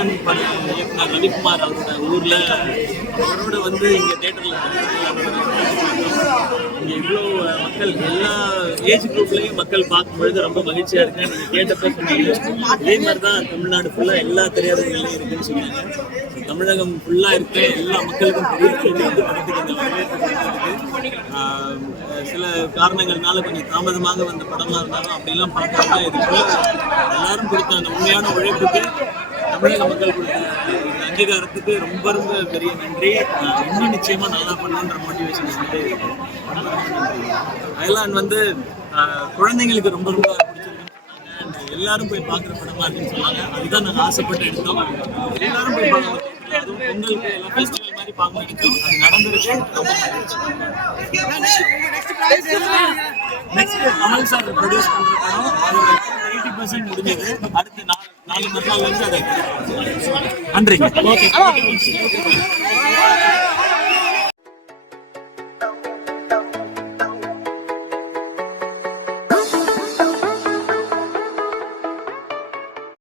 ரவிக்குமார் அவரோட ஊர்ல அவரோட வந்து இங்க தேட்டர்ல இங்க இவ்வளோ மக்கள் எல்லா ஏஜ் குரூப்லயும் மக்கள் பார்க்கும்பொழுது ரொம்ப மகிழ்ச்சியா இருக்கு. நீங்க கேட்டப்ப சொன்னீங்க. அதே மாதிரி தான் தமிழ்நாடு ஃபுல்லா எல்லா திரையரங்குகள்லையும் இருக்குன்னு சொன்னாங்க. தமிழகம் ஃபுல்லா இருக்க. எல்லா மக்களுக்கும் பெரிய கேள்வி வந்து படத்துக்கு இந்த வரவேற்பு சில காரணங்கள்னால கொஞ்சம் தாமதமாக வந்த படமா இருந்தாலும் அப்படிலாம் பார்க்காம இதுக்குள்ள எல்லாரும் கொடுத்த அந்த உண்மையான உழைப்புக்கு தமிழக மக்கள் அங்கீகாரத்துக்கு ரொம்ப ரொம்ப பெரிய நன்றி. ஆஹ் இன்னும் நிச்சயமா நல்லா பண்ணுன்ற மோட்டிவேஷன் வந்து அயலான் வந்து ஆஹ் குழந்தைங்களுக்கு ரொம்ப ரொம்ப பிடிச்சிருக்குன்னு எல்லாரும் போய் பார்க்குற படமா இருக்குன்னு சொன்னாங்க. அதுதான் நாங்கள் ஆசைப்பட்டு எடுத்தோம். எல்லாரும் போய் பார்க்கணும் அதுவும் பொங்கலுக்கு எல்லாம் ஃபெஸ்டிவல் மாதிரி பார்க்க எடுத்தோம். அது நடந்திருக்கு. ரொம்ப நெக்ஸ்ட் கமல் சார் ப்ரொடியூஸ் பண்ற படம். அதோட எயிட்டி பர்சன்ட் முடிஞ்சது. அடுத்து நாலு நாலு மறுநாள்ல அதை நன்றிங்க. ஓகே